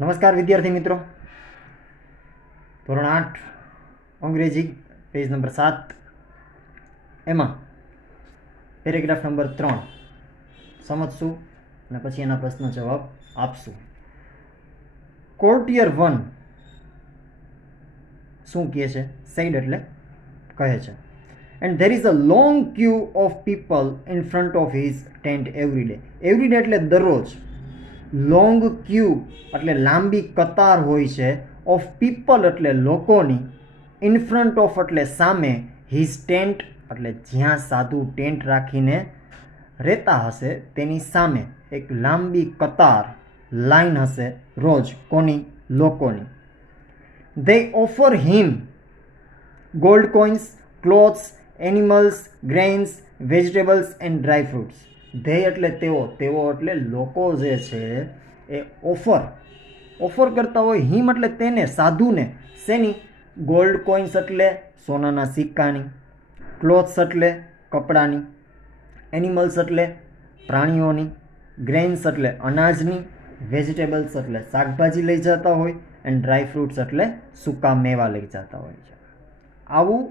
નમસ્કાર વિદ્યાર્થી મિત્રો, ધોરણ 8 અંગ્રેજી પેજ નંબર 7 એમાં પેરેગ્રાફ નંબર 3 સમજશું અને પછી એના પ્રશ્ન જવાબ આપશું. કોર્ટિયર 1 શું કહે છે? સેડ એટલે કહે છે. And there is a long queue of people in front of his tent every day. Every day એટલે દરરોજ. લોંગ ક્યુ એટલે લાંબી કતાર હોય છે. ઓફ પીપલ એટલે લોકોની. ઇન ફ્રન્ટ ઓફ એટલે સામે. હિઝ ટેન્ટ એટલે જ્યાં સાધુ ટેન્ટ રાખીને રહેતા હશે તેની સામે એક લાંબી કતાર લાઈન હશે રોજ. કોની? લોકોની. They offer him gold coins, clothes, animals, grains, vegetables and dry fruits. they એટલે તેઓ એટલે લોકો જે છે એ ઓફર કરતા હોય. હિમ એટલે તેને, સાધુને. શેની? ગોલ્ડ કોઇન્સ એટલે સોનાના સિક્કાની. ક્લોથ્સ એટલે કપડાની. એનિમલ્સ એટલે પ્રાણીઓની. ગ્રેન્સ એટલે અનાજની. વેજીટેબલ્સ એટલે શાકભાજી લઈ જતા હોય. એન્ડ ડ્રાય ફ્રૂટ્સ એટલે સૂકા મેવા લઈ જતા હોય છે. આવું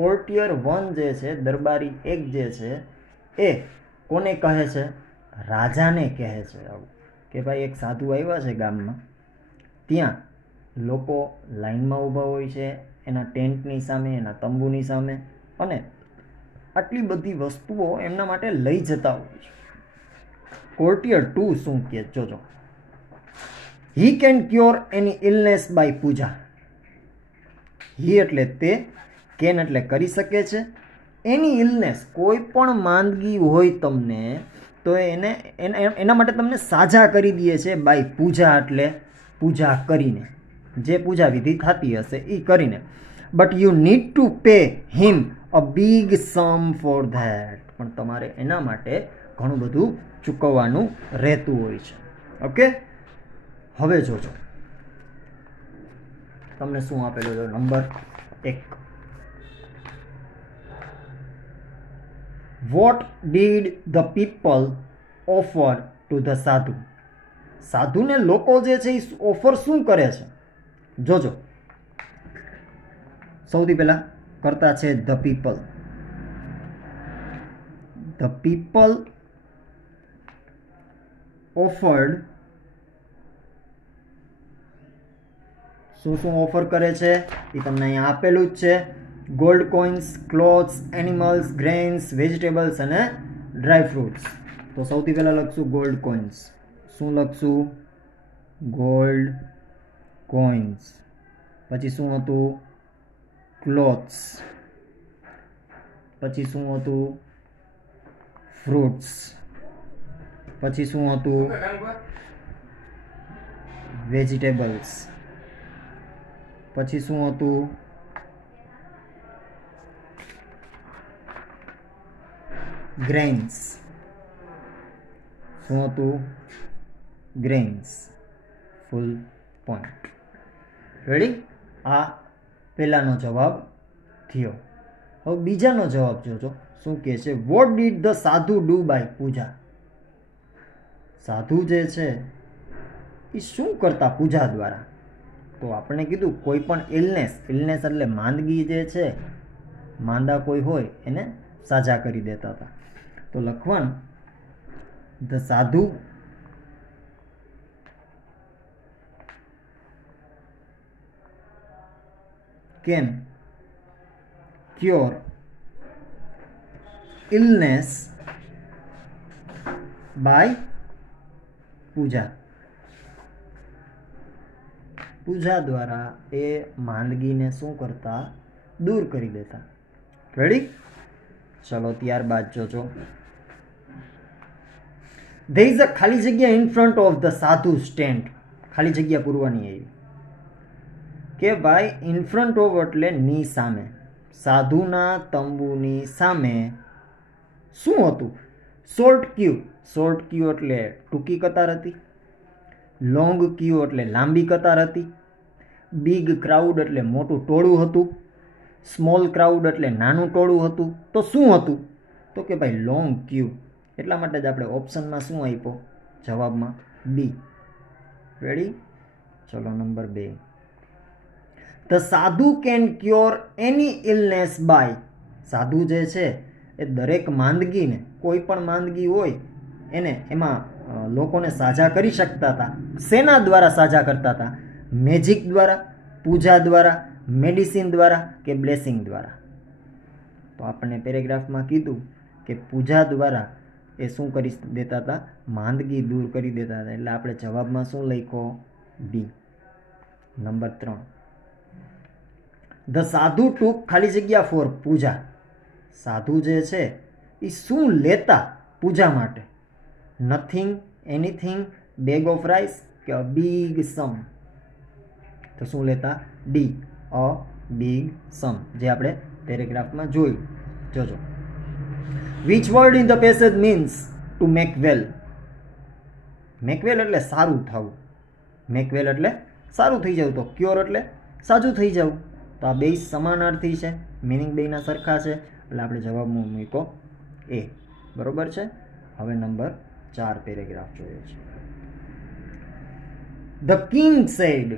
કોર્ટિયર 1 જે છે, દરબારી 1 જે છે એ કોને કહે છે? રાજાને કહે છે. આવું કે ભાઈ એક સાધુ આવ્યા છે ગામમાં, ત્યાં લોકો લાઈનમાં ઊભા હોય છે એના ટેન્ટની સામે, એના તંબુની સામે, અને આટલી બધી વસ્તુઓ એમના માટે લઈ જતા હોય છે. કોર્ટિયર 2 શું કહે? જોજો. He can cure any illness by puja. He એટલે તે, કેન એટલે કરી શકે છે. એની ઇલનેસ કોઈ પણ માંદગી હોય તમને તો એના માટે તમને સાજા કરી દે છે. બાય પૂજા એટલે પૂજા કરીને, જે પૂજા વિધિ થતી હશે એ કરીને. But you need to pay him a big sum for that. પણ તમારે એના માટે ઘણું બધું ચૂકવવાનું રહેતું હોય છે. ઓકે, હવે જોજો તમને શું આપેલું છે. Number 1. What did the people offer to the sadhu? સાધુને લોકો જે છે એ ઓફર શું કરે છે? જોજો. સૌથી પહેલા કરતા છે the people. The people offered. શું ઓફર કરે છે એ તમને અહીંયા આપેલું જ છે. Gold coins, clothes, animals, grains, vegetables અને ડ્રાય ફ્રૂટ્સ. તો સૌથી પહેલાં લખશું ગોલ્ડ કોઇન્સ. શું લખશું? Gold coins. પછી શું હતું? ક્લોથ્સ. પછી શું હતું? ફ્રૂટ્સ. પછી શું હતું? વેજીટેબલ્સ. પછી શું હતું? ગ્રેન્સ. શું હતું? ગ્રેન્સ. ફૂલ પોઈન્ટ. રેડી? આ પહેલાનો જવાબ થયો. હવે બીજાનો જવાબ જોજો શું કહે છે. વોટ ડીડ ધ સાધુ ડુ બાય પૂજા? સાધુ જે છે એ શું કરતા પૂજા દ્વારા? તો આપણે કીધું કોઈ પણ ઇલનેસ એટલે માંદગી જે છે, માંદા કોઈ હોય એને સાજા કરી દેતા હતા. તો લખવાનું the sadhu can cure illness by પૂજા. પૂજા દ્વારા એ માંદગીને શું કરતા? દૂર કરી દેતા. રેડી? ચલો ત્યારબાદ જોજો. there is a ખાલી જગ્યા in front of the sadhu's tent. ખાલી જગ્યા પૂરવાની એવી કે ભાઈ in front of એટલે ની સામે, સાધુના તંબુની સામે શું હતું? શોર્ટ ક્યુ. શોર્ટ ક્યુ એટલે ટૂંકી કતાર હતી. લોંગ ક્યુ એટલે લાંબી કતાર હતી. બિગ ક્રાઉડ એટલે મોટું ટોળું હતું. સ્મોલ ક્રાઉડ એટલે નાનું ટોળું હતું. તો શું હતું? તો કે ભાઈ લોંગ ક્યુ. એટલા માટે જ આપણે ઓપ્શનમાં શું આપ્યો? જવાબમાં બી. રેડી? ચલો number 2. The sadhu can cure any illness by. Sadhu જે છે એ દરેક માંદગીને, કોઈ પણ માંદગી હોય એને એમાં લોકોને સાજા કરી શકતા હતા. શેના દ્વારા સાજા કરતા હતા? મેજિક દ્વારા, પૂજા દ્વારા, મેડિસિન દ્વારા કે બ્લેસિંગ દ્વારા? તો આપણને પેરેગ્રાફમાં કીધું કે પૂજા દ્વારા એ શું કરી દેતા હતા? માંદગી દૂર કરી દેતા હતા. એટલે આપણે જવાબમાં શું લખ્યો? બી. નંબર 3. ધ સાધુ ટુક ખાલી જગ્યા ફોર પૂજા. સાધુ જે છે એ શું લેતા પૂજા માટે? Nothing, anything, bag of rice કે અ બિગ સમ? તો શું લેતા? ડી, અ બિગ સમ, જે આપણે પેરેગ્રાફમાં જોઈ. જોજો. Which word in the passage means to make well? Make well એટલે સારું થવું. મેક વેલ એટલે સારું થઈ જવું. તો ક્યોર એટલે સાજું થઈ જવું. તો આ બે સમાનાર્થી છે, મિનિંગ બેના સરખા છે, એટલે આપણે જવાબમાં મૂકો એ. બરોબર છે? હવે નંબર 4 પેરેગ્રાફ જોઈએ છે. The king said.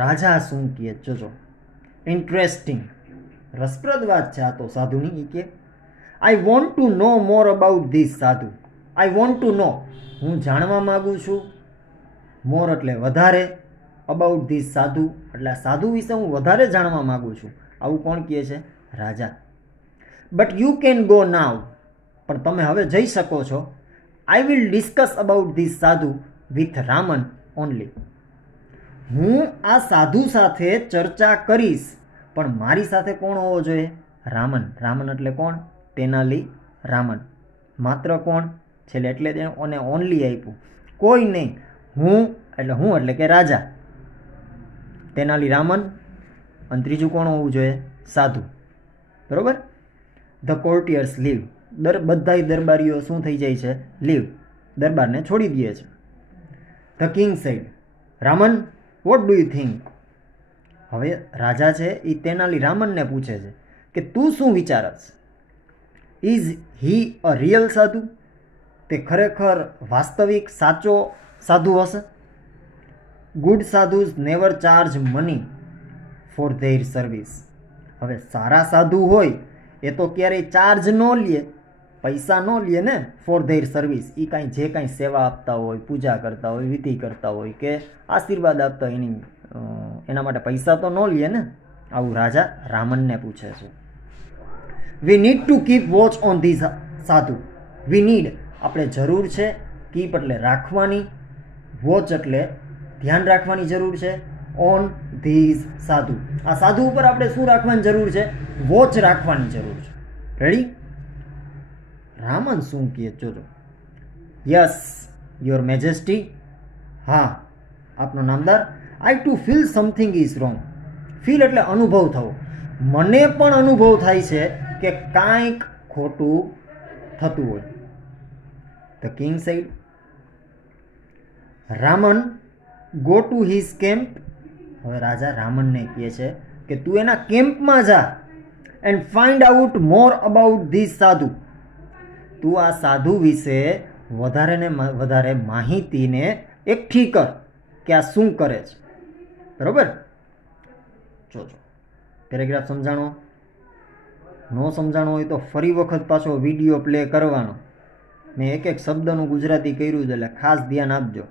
રાજા શું કહે? જોજો. ઇન્ટરેસ્ટિંગ, રસપ્રદ વાત છે આ તો સાધુની. એ કે I want to know more about this sadhu. I want to નો, હું જાણવા માગું છું. મોર એટલે વધારે. અબાઉટ ધીસ સાધુ એટલે આ સાધુ વિશે હું વધારે જાણવા માગું છું. આવું કોણ કહે છે? રાજા. But you can go now. પણ તમે હવે જઈ શકો છો. I will discuss about this sadhu with Raman only. હું આ સાધુ સાથે ચર્ચા કરીશ, પણ મારી સાથે કોણ હોવો જોઈએ? રામન. રામન એટલે કોણ? તેનાલી રામન. માત્ર કોણ? છેલ્લે એટલે એને ઓનલી આપ્યું, કોઈ નહીં. હું એટલે કે રાજા, તેનાલી રામન, અને ત્રીજું કોણ હોવું જોઈએ? સાધુ. બરોબર? The courtiers leave. બધાય દરબારીઓ શું થઈ જાય છે? લીવ, દરબારને છોડી દે છે. The king said, Raman what do you think? હવે રાજા છે એ તેનાલી રામનને પૂછે છે કે તું શું વિચારસ? ઇઝ હી અ રિયલ સાધુ? તે ખરેખર વાસ્તવિક સાચો સાધુ હશે? Good sadhus never charge money for their service. હવે સારા સાધુ હોય એ તો ક્યારેય ચાર્જ ન લે, પૈસા ન લે ને, ફોર ધેર સર્વિસ. એ કાંઈ જે કાંઈ સેવા આપતા હોય, પૂજા કરતા હોય, વિધિ કરતા હોય કે આશીર્વાદ આપતા હોય એના માટે પૈસા તો ન લે ને. આવું રાજા રામનને પૂછે છે. We need to keep watch on this sadhu. We need આપણે જરૂર છે, કીપ એટલે રાખવાની, વોચ એટલે ધ્યાન રાખવાની જરૂર છે, ઓન ધીસ સાધુ. આ સાધુ ઉપર આપણે શું રાખવાની જરૂર છે? વોચ રાખવાની જરૂર છે. રેડી? રામન શું કહે? જોજો. Yes your majesty. હા આપનો નામદાર. આઈ to feel something is wrong. Feel એટલે અનુભવ થવો. મને પણ અનુભવ થાય છે કે કાંઈક ખોટું થતું હોય. The king said, Raman go to his camp. હવે રાજા રામનને કહે છે કે તું એના કેમ્પમાં જા and find out more about this સાધુ. તું આ સાધુ વિશે વધારે ને વધારે માહિતીને એકઠી કર કે આ શું કરે છે. બરોબર? જોજો પેરેગ્રાફ સમજાણો. ન સમજાણો હોય તો ફરી વખત પાછો વિડીયો પ્લે કરવાનો. મેં એક એક શબ્દનું ગુજરાતી કર્યું છે, એટલે ખાસ ધ્યાન આપજો.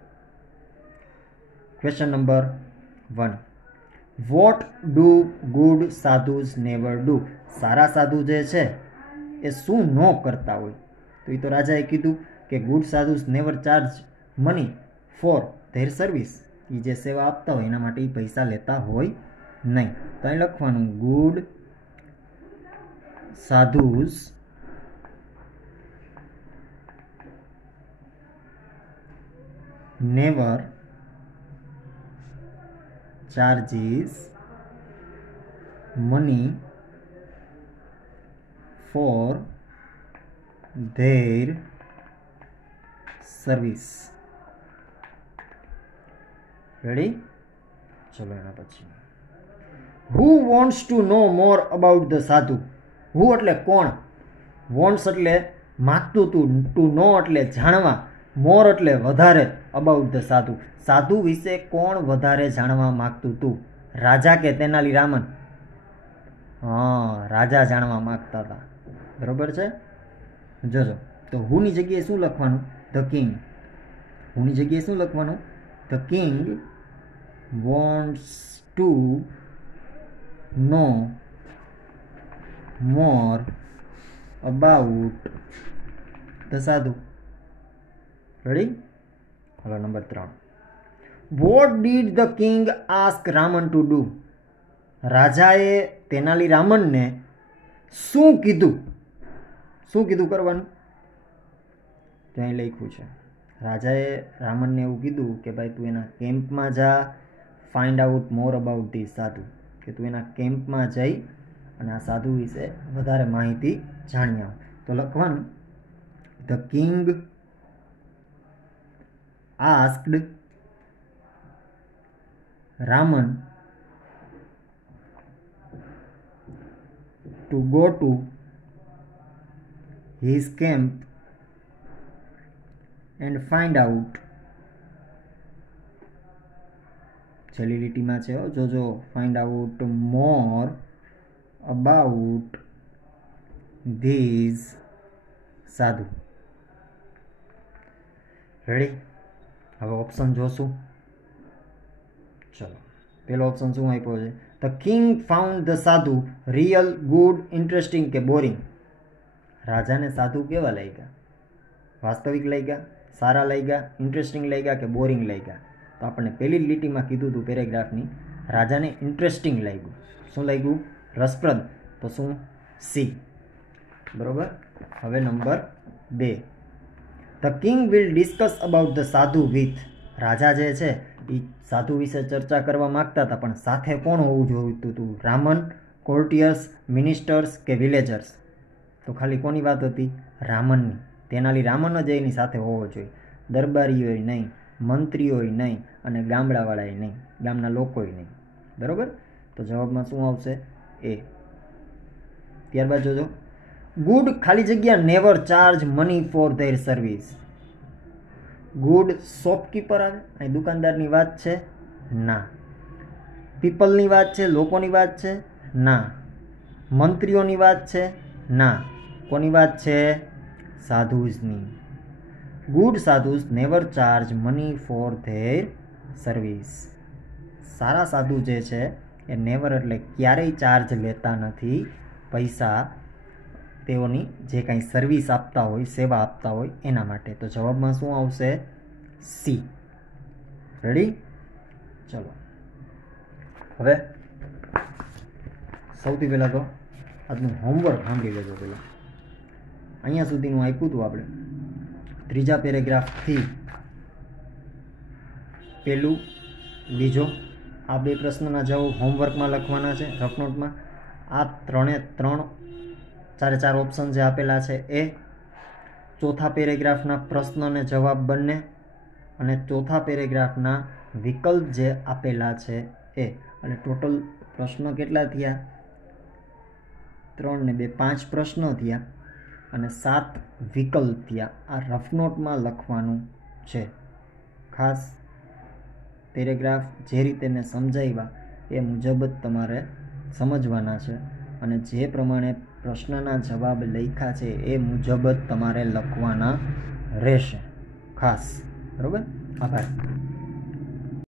Question number 1. What do good sadhus never do? સારા સાધુ જે છે એ શું ન કરતા હોય? તો એ તો રાજાએ કીધું કે good sadhus never charge money for their service. એ જે સેવા આપતા હોય એના માટે એ પૈસા લેતા હોય નહીં. તો અહીં લખવાનું good sadhus never charges money for their service. Ready? ચલો એના પછી who wants to know more about the sadhu? who એટલે કોણ, wants એટલે માગતું તું, to know એટલે જાણવા, મોર એટલે વધારે, અબાઉટ ધ સાધુ, સાધુ વિશે કોણ વધારે જાણવા માગતું તું? રાજા કે તેનાલી રામન? હા, રાજા જાણવા માગતા હતા. બરોબર છે. જોજો, તો હુની જગ્યાએ શું લખવાનું? The king. હુની જગ્યાએ શું લખવાનું? The king wants to know more about the sadhu. Ready? Hello, number 3. What did the king ask Raman to do? રાજાએ તેનાલી રામનને શું કીધું? શું કીધું કરવાનું? ત્યાં લખ્યું છે, રાજાએ રામનને એવું કીધું કે ભાઈ તું એના કેમ્પમાં જા, find out more about this સાધુ, કે તું એના કેમ્પમાં જઈ અને આ સાધુ વિશે વધારે માહિતી જાણી આવ. તો લખવાનું, the king asked Raman to go to his camp and find out. છેલ્લી લીટીમાં છે, જોજો, find out more about these સાધુ. રેડી? હવે ઓપ્શન જોશું. ચલો, પેલો ઓપ્શન શું આપ્યો છે? ધ કિંગ ફાઉન્ડ ધ સાધુ રિયલ, ગુડ, ઇન્ટરેસ્ટિંગ કે બોરિંગ? રાજાને સાધુ કેવા લાગ્યા? વાસ્તવિક લાગ્યા, સારા લાગ્યા, ઇન્ટરેસ્ટિંગ લાગ્યા કે બોરિંગ લાગ્યા? તો આપણને પહેલી જ લીટીમાં કીધું હતું પેરેગ્રાફની, રાજાને ઇન્ટરેસ્ટિંગ લાગ્યું. શું લાગ્યું? રસપ્રદ. તો શું? સી. બરોબર. હવે number 2. The king will discuss about the સાધુ વિથ. રાજા જે છે એ સાધુ વિશે ચર્ચા કરવા માગતા હતા, પણ સાથે કોણ હોવું જોઈતું હતું? રામન, કોર્ટિયર્સ, મિનિસ્ટર્સ કે વિલેજર્સ? તો ખાલી કોની વાત હતી? રામનની. તેનાલી રામન જ એની સાથે હોવો જોઈએ. દરબારીઓય નહીં, મંત્રીઓય નહીં અને ગામડાવાળાએ નહીં, ગામના લોકોય નહીં. બરાબર? તો જવાબમાં શું આવશે? એ. ત્યારબાદ જોજો, ગુડ ખાલી જગ્યા never charge money for their service. Good shopkeeper આવે? અહીં દુકાનદારની વાત છે? ના. પીપલની વાત છે? લોકોની વાત છે? ના. મંત્રીઓની વાત છે? ના. કોની વાત છે? સાધુઝની. Good sadhus never charge money for their service. સારા સાધુ જે છે એ નેવર એટલે ક્યારેય ચાર્જ લેતા નથી પૈસા, તેઓની જે કાંઈ સર્વિસ આપતા હોય, સેવા આપતા હોય એના માટે. તો જવાબમાં શું આવશે? સી. રેડી? ચલો, હવે સૌથી પહેલાં તો આજનું હોમવર્ક સાંભળી લેજો. પહેલાં અહીંયા સુધીનું આપ્યું હતું આપણે. ત્રીજા પેરેગ્રાફથી પહેલું, બીજો, આ 2 પ્રશ્નના જવાબ હોમવર્કમાં લખવાના છે, રફ નોટમાં. આ 3 4 ઓપ્શન જે આપેલા છે એ, ચોથા પેરેગ્રાફના પ્રશ્ન અને જવાબ બંને, અને ચોથા પેરેગ્રાફના વિકલ્પ જે આપેલા છે એ. અને ટોટલ પ્રશ્નો કેટલા થયા? 3 ને 2 5 પ્રશ્નો થયા અને 7 વિકલ્પ થયા. આ રફ નોટમાં લખવાનું છે. ખાસ પેરેગ્રાફ જે રીતે મેં સમજાવ્યા એ મુજબ જ તમારે સમજવાના છે, અને જે પ્રમાણે પ્રશ્નના જવાબ લખ્યા છે એ મુજબ જ તમારે લખવાના રહેશે. ખાસ. બરાબર? આભાર.